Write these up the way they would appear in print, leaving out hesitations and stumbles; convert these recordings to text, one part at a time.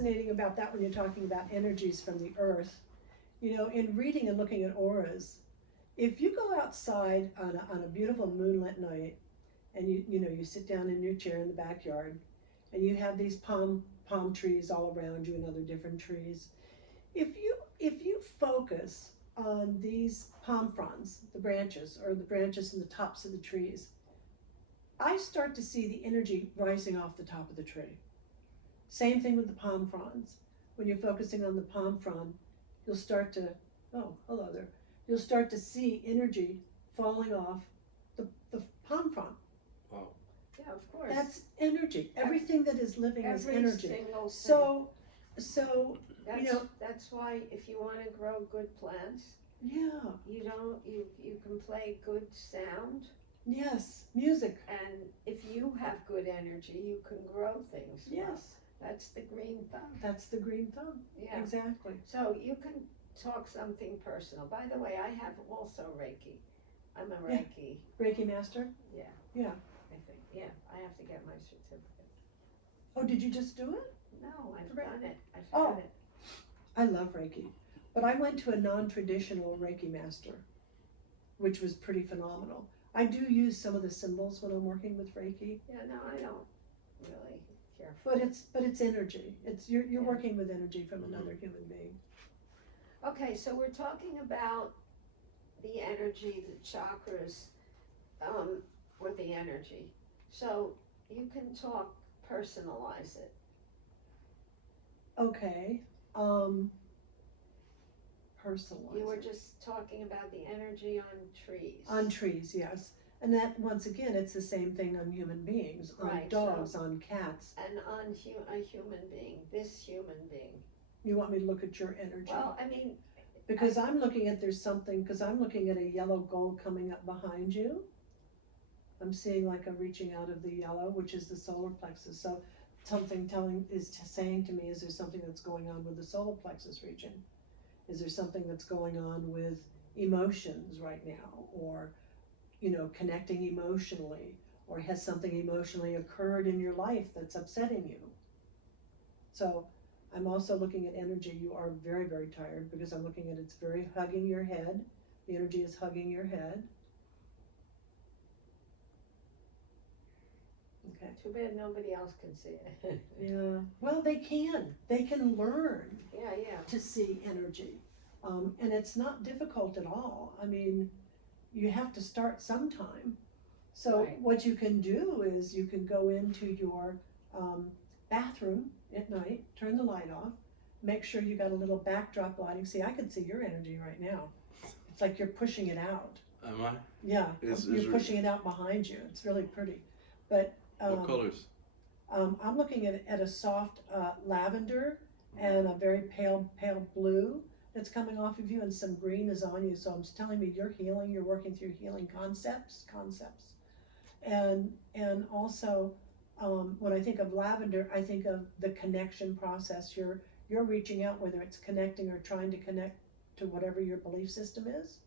fascinating about that when you're talking about energies from the earth, you know, in reading and looking at auras, if you go outside on a beautiful moonlit night and you know, you sit down in your chair in the backyard and you have these palm trees all around you and other different trees, if you focus on these palm fronds, the branches, or the branches and the tops of the trees, I start to see the energy rising off the top of the tree. Same thing with the palm fronds. When you're focusing on the palm frond, you'll start to, oh, hello there, you'll start to see energy falling off the palm frond. Wow. Yeah, of course. That's energy. Everything that is living is Every energy. single thing. So That's, you know, that's why if you want to grow good plants, yeah, you can play good sound, yes, music, and if you have good energy, you can grow things. Well. yes, That's the green thumb. that's the green thumb. Yeah. Exactly. So you can talk something personal. By the way, I have also Reiki. I'm a Yeah. Reiki. Reiki master? Yeah. Yeah. I think. Yeah. I have to get my certificate. Oh, did you just do it? No, I've Right. done it. I've Oh. had it. I love Reiki, but I went to a non-traditional Reiki master, which was pretty phenomenal. I do use some of the symbols when I'm working with Reiki, Yeah. No, I don't really care for but it's energy. It's you're Yeah. working with energy from another human being. Okay, so we're talking about the energy, the chakras, with the energy. So you can talk, personalize it. Okay. Personalize. You were it. just talking about the energy on trees. On trees, yes. And that, once again, it's the same thing on human beings, on Right, dogs, so- on cats. And on a human being, this human being. You want me to look at your energy? Well, I mean, Because I'm looking at, because I'm looking at a yellow gold coming up behind you. I'm seeing like a reaching out of the yellow, which is the solar plexus. So something saying to me, is there something that's going on with the solar plexus region? Is there something that's going on with emotions right now? Or, you know, connecting emotionally? Or has something emotionally occurred in your life that's upsetting you? So I'm also looking at energy. You are very, very tired because I'm looking at it's very hugging your head. The energy is hugging your head. Okay. too bad nobody else can see it. Yeah. Well, they can. They can learn Yeah. to see energy. And it's not difficult at all. I mean, you have to start sometime. So Right. what you can do is you can go into your bathroom at night, turn the light off, make sure you got a little backdrop lighting. See, I can see your energy right now. It's like you're pushing it out. Am I? Yeah, you're pushing it out behind you. It's really pretty. But What colors? I'm looking at a soft lavender and a very pale blue that's coming off of you, and some green is on you. So it's telling me you're healing. You're working through healing concepts, and also when I think of lavender, I think of the connection process. You're reaching out, whether it's connecting or trying to connect to whatever your belief system is.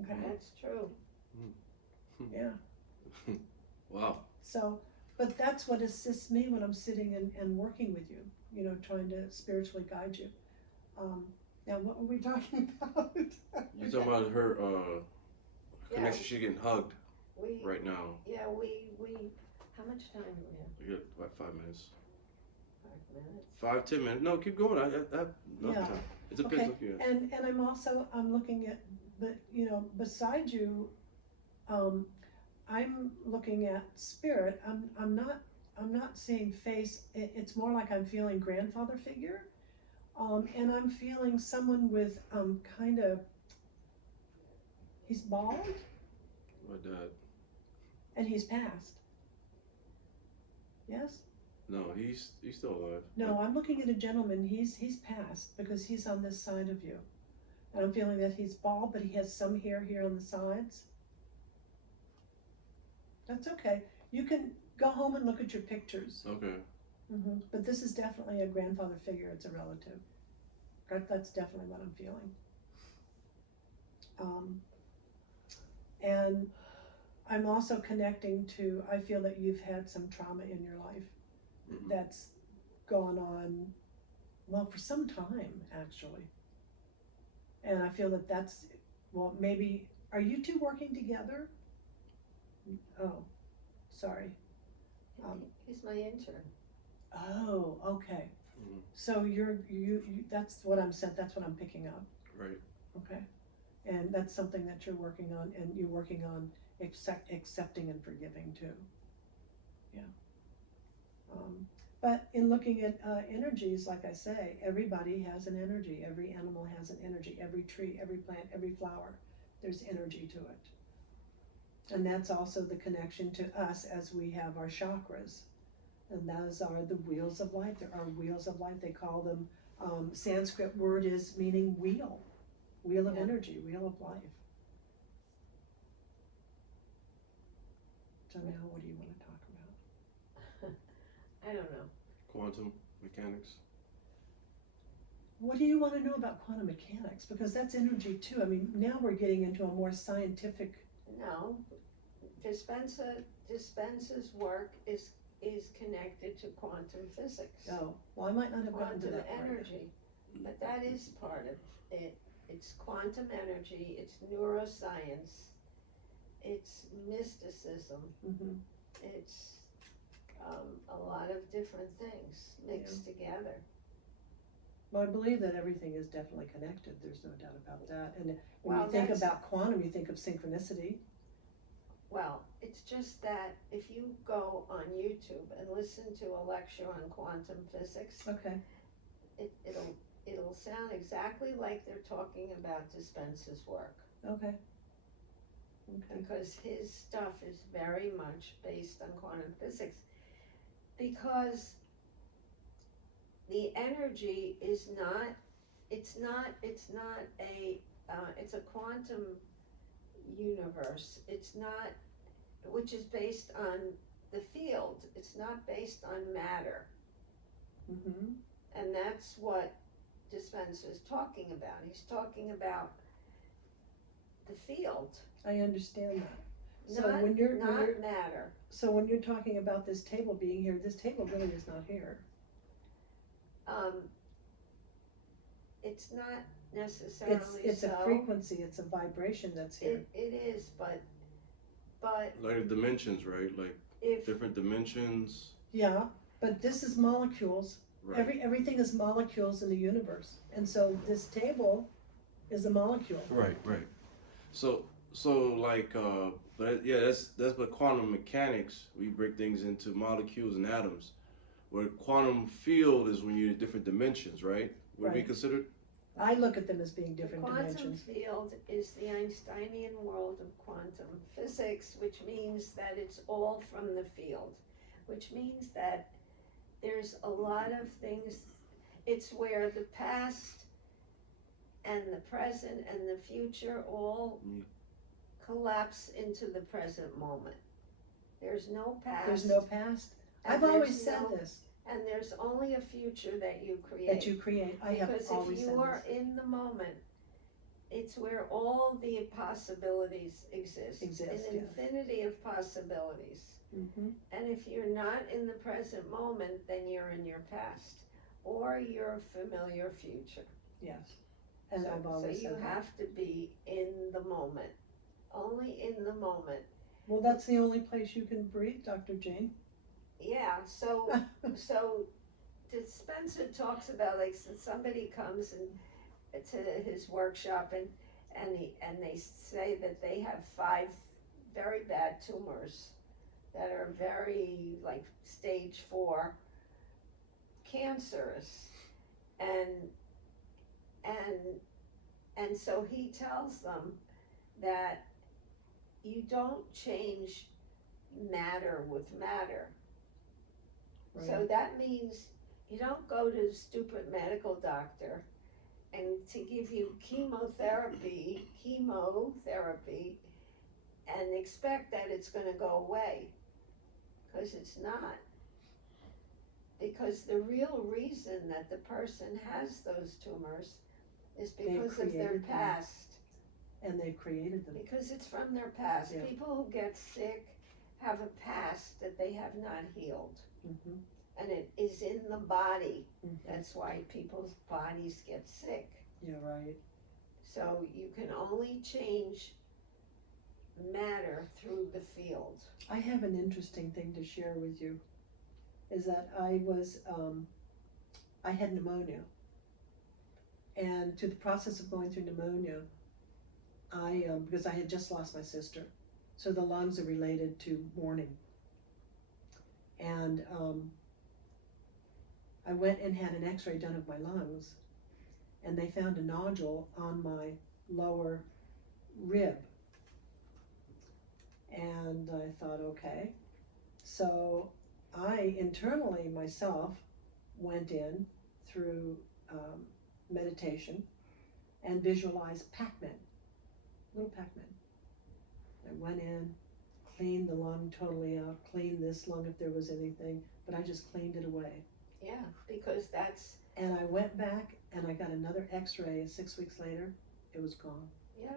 Okay. That's true. Yeah. Wow. So, but that's what assists me when I'm sitting and working with you, you know, trying to spiritually guide you. Now, what were we talking about? You're talking about her connection. She's getting hugged We right now. Yeah, we how much time do we have? You got like 5 minutes. 5 minutes. 5, 10 minutes. No, keep going. I have enough Yeah. time. It depends. Okay, Okay. and I'm looking at, but you know, beside you, I'm looking at spirit. I'm not seeing face. It's more like I'm feeling grandfather figure, and I'm feeling someone with kind of, he's bald My dad. and he's passed. Yes? No, he's still alive. No, I'm looking at a gentleman. He's passed because he's on this side of you, and I'm feeling that he's bald, but he has some hair here on the sides. That's okay. You can go home and look at your pictures. Okay. But this is definitely a grandfather figure. It's a relative. That's definitely what I'm feeling. And I'm also connecting to, I feel that you've had some trauma in your life. Mhm. That's gone on, well, for some time, actually. And I feel that that's, well, maybe, are you two working together? Oh, sorry. He's my intern. Oh, okay. Mhm. So you, that's what I'm said, that's what I'm picking up. Right. Okay. And that's something that you're working on, and you're working on accepting and forgiving too. Yeah. But in looking at energies, like I say, everybody has an energy. Every animal has an energy. Every tree, every plant, every flower, there's energy to it. And that's also the connection to us as we have our chakras. And those are the wheels of life. There are wheels of life. They call them, Sanskrit word is meaning wheel. Wheel of energy, wheel of life. So now what do you want to talk about? I don't know. Quantum mechanics. What do you want to know about quantum mechanics? Because that's energy too. I mean, now we're getting into a more scientific. No, Dispenza's work is connected to quantum physics. Oh, well, I might not have gotten to Quantum that part. energy, but that is part of it. It's quantum energy, it's neuroscience, it's mysticism, Mm-hmm. it's a lot of different things mixed together. Well, I believe that everything is definitely connected. There's no doubt about that. And when Well, you think that's- about quantum, you think of synchronicity. Well, it's just that if you go on YouTube and listen to a lecture on quantum physics, Okay. it'll sound exactly like they're talking about Dispenza's work. Okay. Okay. Because his stuff is very much based on quantum physics. Because the energy is not, it's a quantum universe. It's not, which is based on the field. It's not based on matter. Mm-hmm. And that's what Dispenza's talking about. He's talking about the field. I understand that. So Not, when you're matter. so when you're talking about this table being here, this table really is not here. It's not necessarily It's so. a frequency, it's a vibration that's here. It is, but Like dimensions, right? Like if different dimensions. Yeah, but this is molecules. Right. Everything is molecules in the universe, and so this table is a molecule. Right. So like but yeah, that's what quantum mechanics. We break things into molecules and atoms. Where quantum field is when you're in different dimensions, right? Would be Right. considered? I look at them as being different quantum dimensions. field is the Einsteinian world of quantum physics, which means that it's all from the field, which means that there's a lot of things. It's where the past and the present and the future all collapse into the present moment. There's no past. There's no past. and I've there's always said no- this, And there's only a future that you create. that you create. I have Because always if said you are this. in the moment, it's where all the possibilities exist. Exist, An yes. infinity of possibilities. Mm-hmm. And if you're not in the present moment, then you're in your past or your familiar future. Yes, and I've always So said you that. have to be in the moment, only in the moment. Well, that's the only place you can breathe, Dr. Jane. Yeah, so Dispenza talks about, like, so somebody comes to his workshop and they say that they have 5 very bad tumors that are very, like, stage 4 cancerous, and so he tells them that you don't change matter with matter. So Right. that means you don't go to a stupid medical doctor and to give you chemotherapy, and expect that it's gonna go away, because it's not. Because the real reason that the person has those tumors is because of their created them. past. And they created them. Because it's from their past. Yeah. People who get sick have a past that they have not healed. Mm-hmm. and it is in the body. Mhm. That's why people's bodies get sick. Yeah, right. So you can only change matter through the field. I have an interesting thing to share with you, is that I had pneumonia. And to the process of going through pneumonia, because I had just lost my sister, so the lungs are related to mourning. And I went and had an x-ray done of my lungs, and they found a nodule on my lower rib. And I thought, okay. So I internally myself went in through meditation and visualized Pac-Man, little Pac-Man. I went in, cleaned the lung totally out, cleaned this lung if there was anything, but I just cleaned it away. Yeah, because that's, And I went back and I got another x-ray 6 weeks later, it was gone. yeah,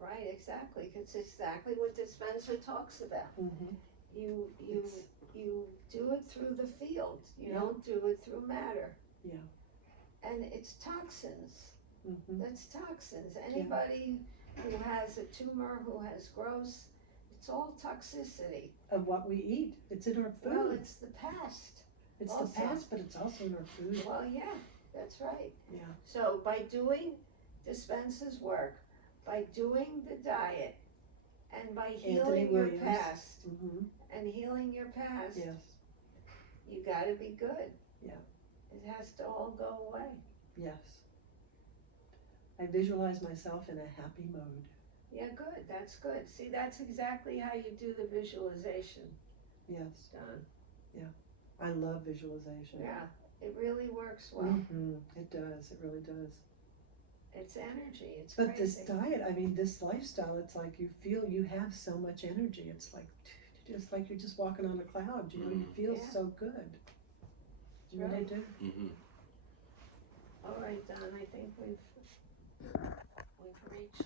right, exactly. It's exactly what Dispenser talks about. Mm-hmm. You do it through the field. You Yeah. don't do it through matter. Yeah. And it's toxins. Mm-hmm. That's toxins. Anybody who has a tumor, who has growth, it's all toxicity. Of what we eat. It's in our food. Well, it's the past. It's also. the past, but it's also in our food. Well, yeah, that's right. Yeah. So by doing Dispenser's work, by doing the diet, and by healing your Williams. past, Mm-hmm. and healing your past, Yes. you gotta be good. Yeah. It has to all go away. Yes. I visualize myself in a happy mode. Yeah, good, that's good. See, that's exactly how you do the visualization, Yes. Don. I love visualization. Yeah, it really works well. Mm-hmm. It does. It really does. It's energy, it's But crazy. this diet, I mean, this lifestyle, it's like you feel you have so much energy. It's like you're just walking on a cloud. You know, you feel Yeah. so good. You really Right. do. Mm-hmm. All right, Don, I think we've reached